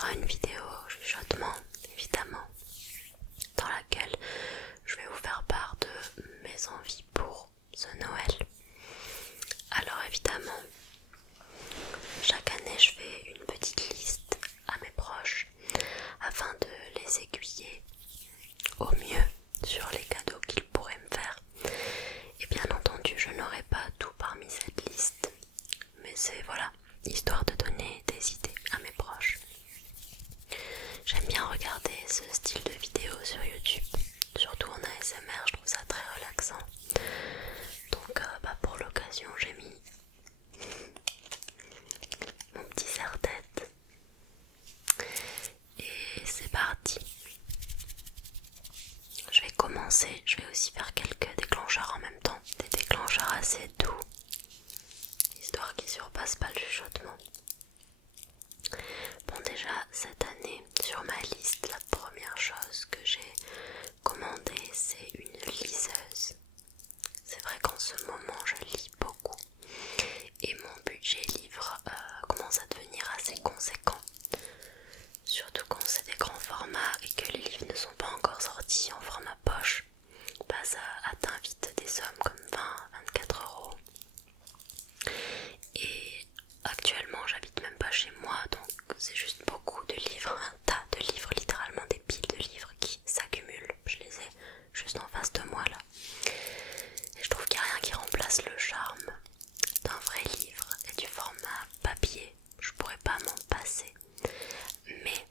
sera une vidéo chuchotement, évidemment, dans laquelle je vais vous faire part de mes envies pour ce Noël. Alors évidemment, chaque année je fais une petite liste à mes proches afin de les aiguiller au mieux sur les cadeaux qu'ils pourraient me faire. Et bien entendu, je n'aurai pas tout parmi cette liste, mais c'est voilà, histoire de donner des idées à mes proches. J'aime bien regarder ce style de vidéo sur YouTube, surtout en ASMR, je trouve ça très relaxant. Donc pour l'occasion, j'ai mis mon petit serre-tête et c'est parti. Je vais commencer, je vais aussi faire quelques déclencheurs en même temps, des déclencheurs assez doux, histoire qu'ils surpassent pas le chuchotement. Bon, déjà cette année sur ma liste, la première chose que j'ai commandée, c'est une liseuse. C'est vrai qu'en ce moment je lis beaucoup et mon budget livre commence à devenir assez conséquent, surtout quand c'est des grands formats et que les livres ne sont pas encore sortis en format poche. Bah ça atteint vite des sommes comme 20-24 €. Et actuellement j'habite même pas chez moi, donc c'est juste beaucoup de livres, un tas de livres, littéralement des piles de livres qui s'accumulent. Je les ai juste en face de moi là. Et je trouve qu'il n'y a rien qui remplace le charme d'un vrai livre et du format papier. Je pourrais pas m'en passer. Mais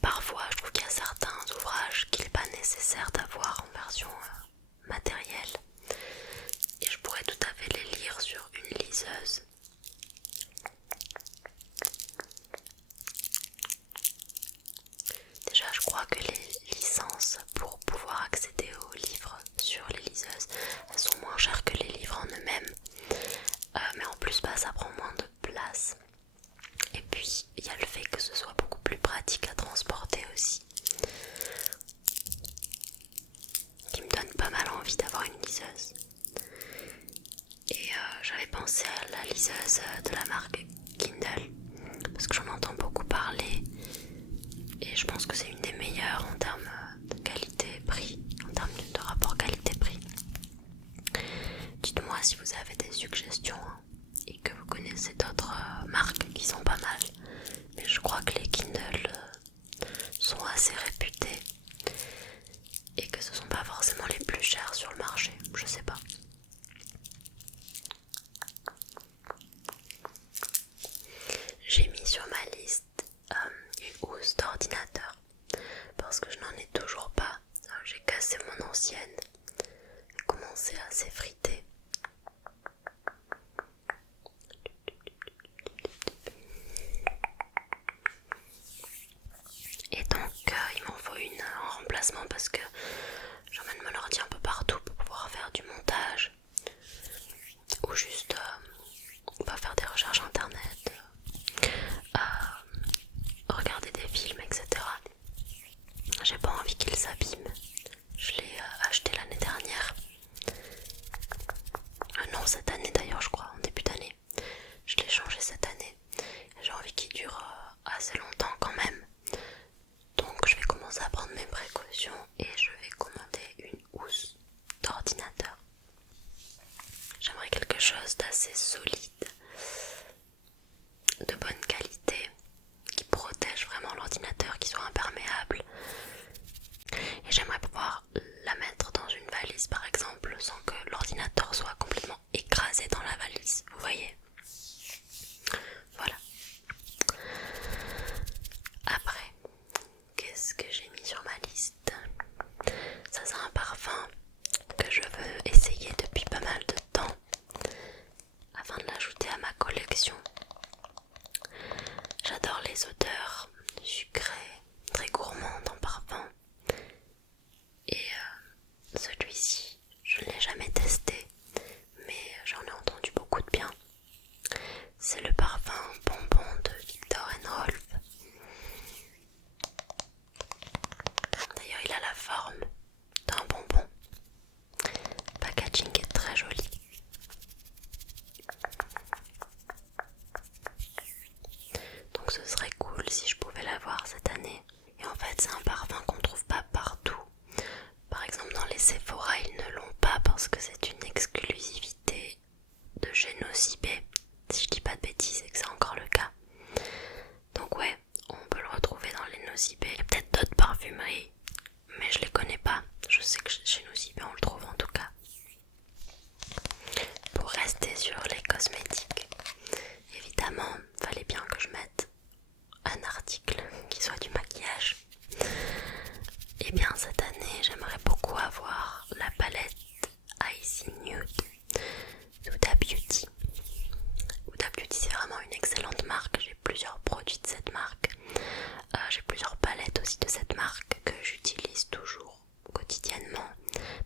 parfois je trouve qu'il y a certains ouvrages qu'il n'est pas nécessaire d'avoir en version matérielle. Et je pourrais tout à fait les lire sur une liseuse. Déjà je crois que les licences pour pouvoir accéder aux livres sur les liseuses, elles sont moins chères que les livres en eux-mêmes. Mais en plus ça prend moins de place. Et puis il y a le fait que ce soit beaucoup plus pratique à transporter aussi, qui me donne pas mal envie d'avoir une liseuse. Et j'avais pensé à la liseuse de la marque Kindle, parce que j'en entends beaucoup parler et je pense que c'est une des meilleures en termes de qualité-prix, en termes de rapport qualité-prix. Dites-moi si vous avez des suggestions et que vous connaissez d'autres marques qui sont pas mal, mais je crois que les Kindle sont assez réputés et que ce sont pas forcément les plus chers sur le marché, je sais pas. J'ai mis sur ma liste une housse d'ordinateur parce que je n'en ai toujours pas. J'ai cassé mon ancienne, elle commençait à s'effriter. Et donc il m'en faut une en remplacement parce que j'emmène mon ordi un peu partout pour pouvoir faire du montage ou juste on va faire des recherches internet, regarder des films, etc. J'ai pas envie qu'il s'abîme. Je l'ai acheté l'année dernière. Non, cette année d'ailleurs, je crois, en début d'année. Je l'ai changé cette année. J'ai envie qu'il dure assez longtemps quand même. Donc je vais commencer à prendre mes précautions et je vais commander une housse d'ordinateur. J'aimerais quelque chose d'assez solide, de bonne qualité, qui protège vraiment l'ordinateur, qui soit imperméable. Et j'aimerais pouvoir la mettre dans une valise par exemple, sans que l'ordinateur soit complètement écrasé dans la valise, vous voyez. Voilà. Après, qu'est-ce que j'ai mis sur ma liste? Ça c'est un parfum que je veux essayer depuis pas mal de temps afin de l'ajouter à ma collection. J'adore les odeurs sucrées, très gourmandes en parfum. Et celui-ci, je ne l'ai jamais testé, mais j'en ai entendu beaucoup de bien. C'est le parfum bonbon de Viktor & Rolf. D'ailleurs, il a la forme d'un bonbon. Le packaging est très joli. Donc ce serait cool cette année. Et en fait c'est un parfum qu'on trouve pas partout. Par exemple dans les Sephora ils ne l'ont pas parce que c'est une exclusivité de chez Nocibé. Si je dis pas de bêtises et que c'est encore le cas. Donc ouais, on peut le retrouver dans les Nocibé. Il y a peut-être d'autres parfumeries, mais je les connais pas. Je sais que chez Nocibé on le trouve en tout cas. Pour rester sur les cosmétiques, évidemment, fallait bien que je mette un article qui soit du maquillage. Et bien cette année, j'aimerais beaucoup avoir la palette Icy Nude d'Huda Beauty. Huda Beauty c'est vraiment une excellente marque, j'ai plusieurs produits de cette marque. J'ai plusieurs palettes aussi de cette marque que j'utilise toujours quotidiennement.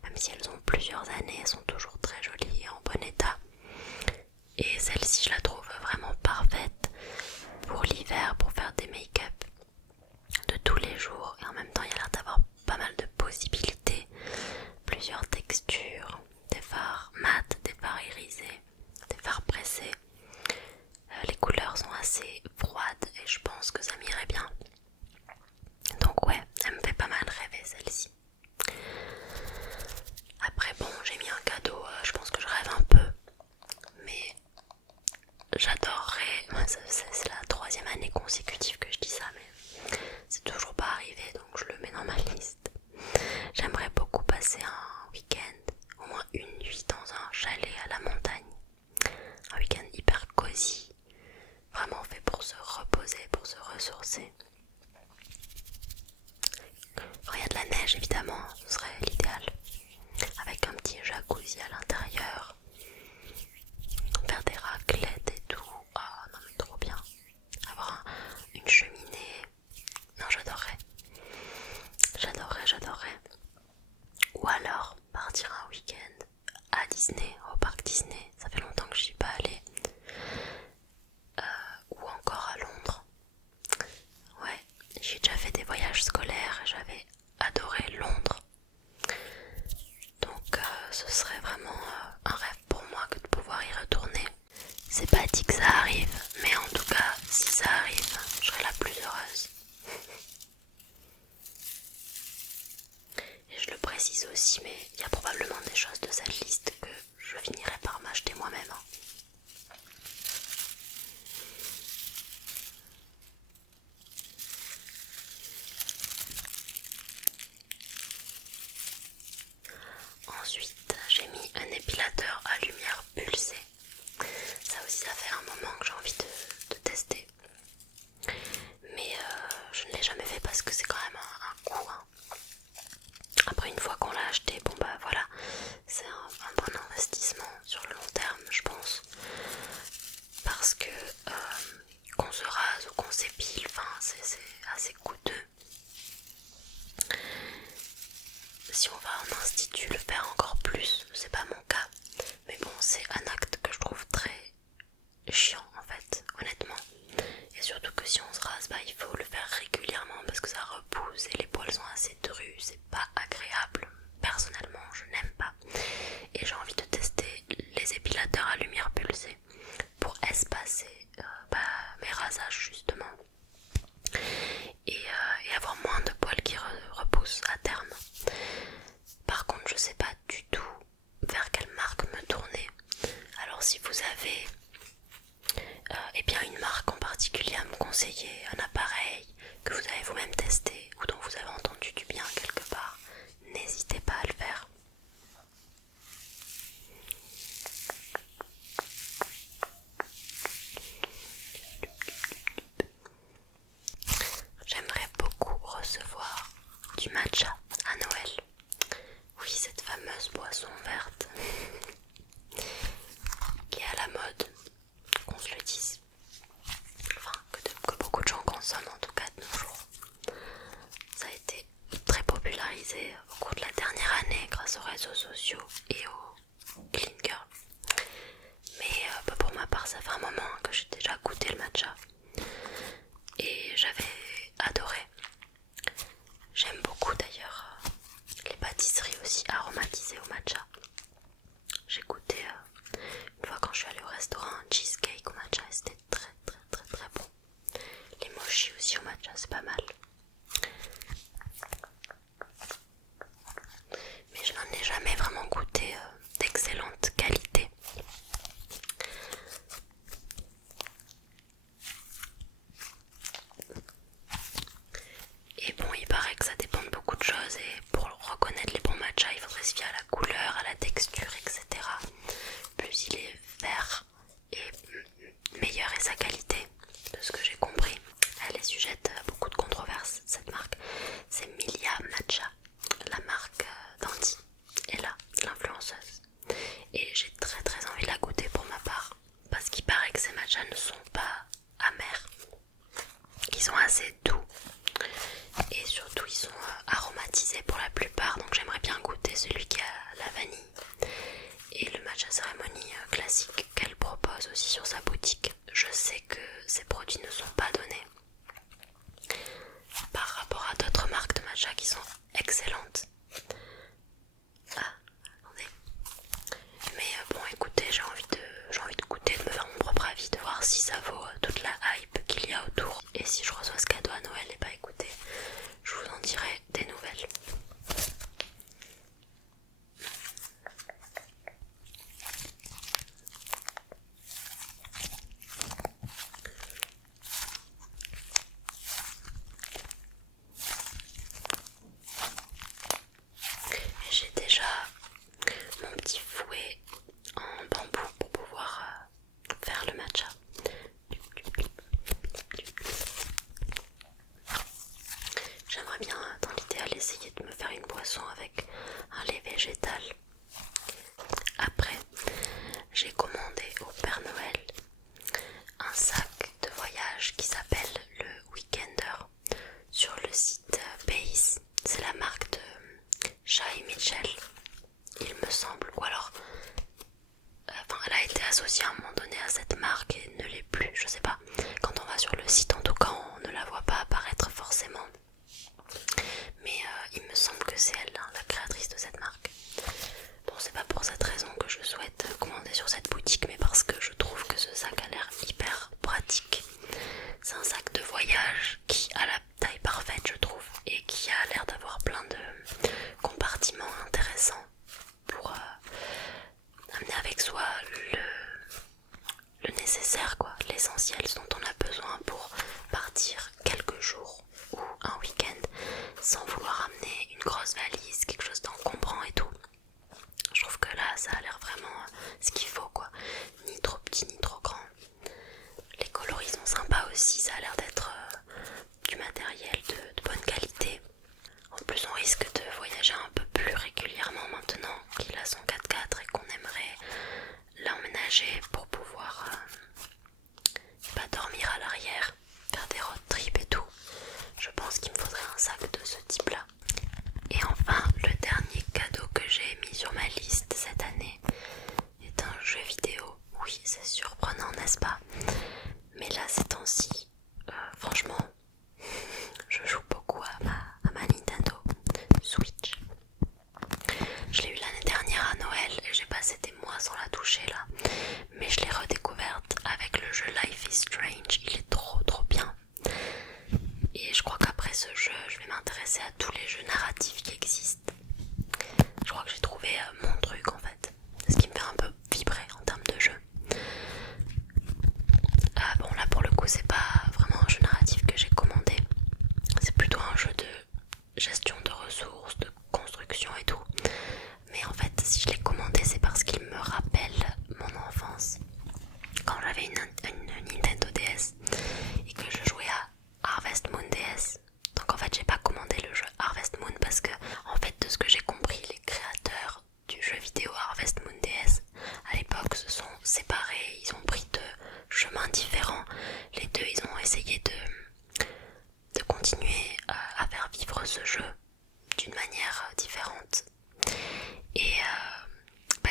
Même si elles ont plusieurs années, elles sont toujours très jolies et en bon état. Et celle-ci je la trouve vraiment parfaite pour l'hiver, pour faire des make-up de tous les jours. Et en même temps il y a l'air d'avoir pas mal de possibilités, plusieurs textures, des fards mat, des fards irisés, des fards pressés. Les couleurs sont assez froides et je pense que ça m'irait bien. Donc ouais, elle me fait pas mal rêver celle-ci. Après bon, j'ai mis un cadeau, je pense que je rêve un peu. Mais j'adorerais, c'est la 3e année consécutive que je dis ça, mais c'est toujours pas arrivé donc je le mets dans ma liste. J'aimerais beaucoup passer un week-end, au moins une nuit dans un chalet à la montagne. Un week-end hyper cosy, vraiment fait pour se reposer, pour se ressourcer. Quand il y a de la neige évidemment, ce serait l'idéal. Avec un petit jacuzzi à l'intérieur, faire des raclettes et tout. Oh non mais trop bien. Avoir une cheminée. Non j'adorerais. J'adorerais. Ou alors partir un week-end à Disney, au parc Disney. Ça fait longtemps que je suis pas allée. Ou encore à Londres. Ouais, j'ai déjà fait des voyages scolaires et j'avais adoré Londres. Donc ce serait vraiment un rêve pour moi que de pouvoir y retourner. C'est pas dit que ça arrive, mais en tout cas, si ça arrive, je serai la plus heureuse. Et je le précise aussi, mais il y a probablement des choses de cette liste que je finirai par m'acheter moi-même. Ensuite, j'ai mis un épilateur à lumière pulsée. Ça aussi, ça fait un moment que j'ai envie de tester. Mais je ne l'ai jamais fait parce que c'est quand même un coût. Après, une fois qu'on l'a acheté, bon bah voilà, c'est un bon investissement sur le long terme, je pense. Parce que qu'on se rase ou qu'on s'épile, enfin, c'est assez coûteux. Si on va en institut le faire encore plus, c'est pas mon cas. Mais bon, c'est un acte que je trouve très chiant en fait, honnêtement. Et surtout que si on se rase, bah, il faut le faire régulièrement parce que ça repousse et les poils sont assez drus, c'est pas agréable. Personnellement, je n'aime pas. Et j'ai envie de tester les épilateurs à lumière pulsée pour espacer mes rasages justement. Et avoir moins de poils qui repoussent à terme. Par contre, je sais pas du tout vers quelle marque me tourner. Alors si vous avez une marque en particulier à me conseiller, un appareil que vous avez vous-même testé ou dont vous avez entendu du bien quelque part, n'hésitez pas à le faire. J'aimerais beaucoup recevoir du matcha à Noël. Oui, cette fameuse boisson verte qui est à la mode, qu'on se le dise. Enfin, que beaucoup de gens consomment en tout cas de nos jours. Ça a été très popularisé au cours de la dernière année grâce aux réseaux sociaux et au Clean Girl. Mais pour ma part, ça fait un moment que j'ai déjà goûté le matcha et j'avais adoré. J'aime beaucoup d'ailleurs assez doux et surtout ils sont aromatisés pour la plupart, donc j'aimerais bien goûter celui qui a la vanille et le matcha cérémonie classique qu'elle propose aussi sur sa boutique. Je sais que ces produits ne sont pas donnés par rapport à d'autres marques de matcha qui sont excellentes. Ah, attendez. Mais bon, écoutez, j'ai envie de goûter, de me faire mon propre avis, de voir si ça vaut toute la hype qu'il y a autour. Et si je reçois ce cadeau à Noël, et bah écoutez, je vous en dirai des nouvelles. J'ai déjà mon petit fouet en bambou pour pouvoir faire le matcha. J'aimerais bien dans l'idéal essayer de me faire une boisson avec un lait végétal. Après, j'ai commandé au Père Noël un sac de voyage qui s'appelle le Weekender sur le site Base. C'est la marque de Shai Mitchell, il me semble, ou alors elle a été associée à un moment donné à cette marque et ne l'est plus, je sais pas. Quand on va sur le site, en tout cas, on ne la voit pas apparaître forcément. Mais il me semble que c'est elle, hein, la créatrice de cette marque. Bon, c'est pas pour cette raison que je souhaite commander sur cette boutique, mais parce que je trouve que ce sac a l'air hyper pratique. C'est un sac de voyage qui a la taille parfaite, je trouve, et qui a l'air d'avoir plein de compartiments intéressants pour amener avec soi le nécessaire, quoi, l'essentiel, ce dont on a besoin pour partir quelques jours ou un week-end sans vouloir amener une grosse valise, quelque chose d'encombrant et tout. Je trouve que là ça a l'air vraiment ce qu'il faut, quoi, ni trop petit ni trop grand. Les coloris sont sympas aussi, ça a l'air d'être du matériel de bonne qualité. En plus on risque de voyager un peu plus régulièrement maintenant qu'il a son 4x4 et qu'on aimerait l'emménager pour pouvoir dormir à l'arrière, faire des road trips et tout. Je pense qu'il me faudrait un sac de ce type là. Et enfin, le dernier cadeau que j'ai mis sur ma liste cette année est un jeu vidéo. Oui, c'est surprenant, n'est-ce pas? Mais là, ces temps-ci, franchement, je joue beaucoup à ma Nintendo Switch. Je l'ai eu l'année dernière à Noël et j'ai passé des mois sans la toucher là. Mais je l'ai redécouverte avec le jeu Life is Strange. Il est trop bien. Et je crois qu'après ce jeu, je vais m'intéresser à tous les jeux narratifs qui existent. Je crois que j'ai trouvé mon truc en fait. Ce qui me fait un peu vibrer en termes de jeu. Bon là pour le coup c'est pas vraiment un jeu narratif que j'ai commandé. C'est plutôt un jeu de gestion de ressources, de construction et tout. Mais en fait si je l'ai commandé c'est parce qu'il me rappelle mon enfance. Quand j'avais une Nintendo DS et que je jouais à Harvest Moon DS. Donc en fait j'ai pas commandé le jeu Harvest Moon parce que en fait de ce que j'ai compris les créateurs du jeu vidéo Harvest Moon DS à l'époque se sont séparés, ils ont pris deux chemins différents. Les deux ils ont essayé de continuer à faire vivre ce jeu d'une manière différente. Et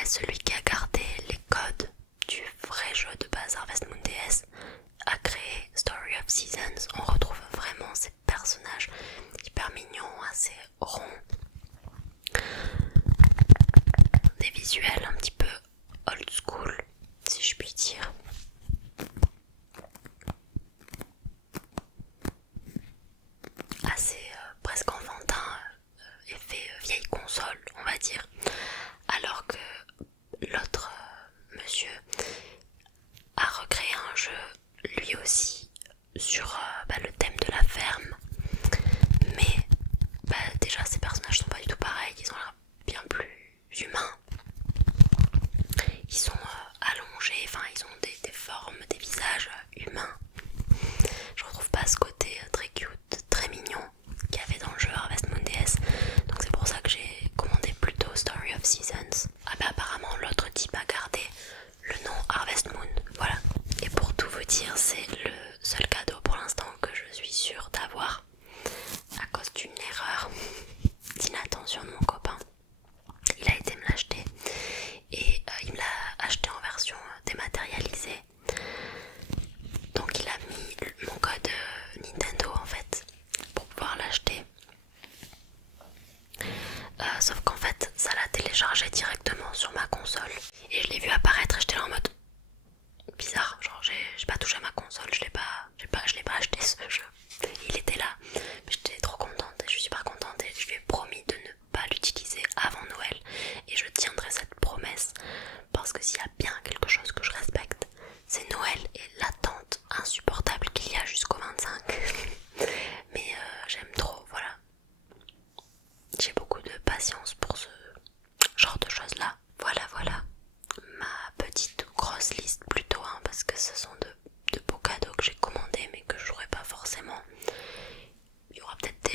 celui qui a gardé les codes du vrai jeu de base Harvest Moon DS a créé Story of Seasons. On retrouve vraiment ces personnages hyper mignons, assez ronds, des visuels un petit peu old school si je puis dire. Assez presque enfantin, effet vieille console on va dire, alors que l'autre monsieur a recréé un jeu lui aussi sur le thème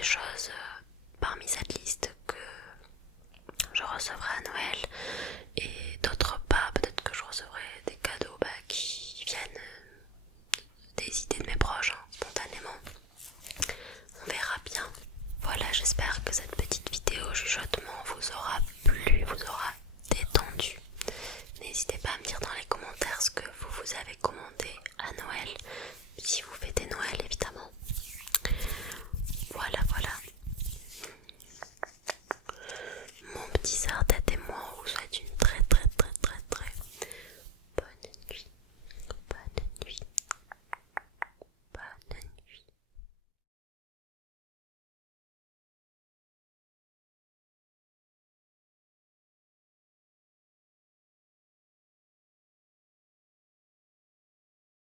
chose parmi cette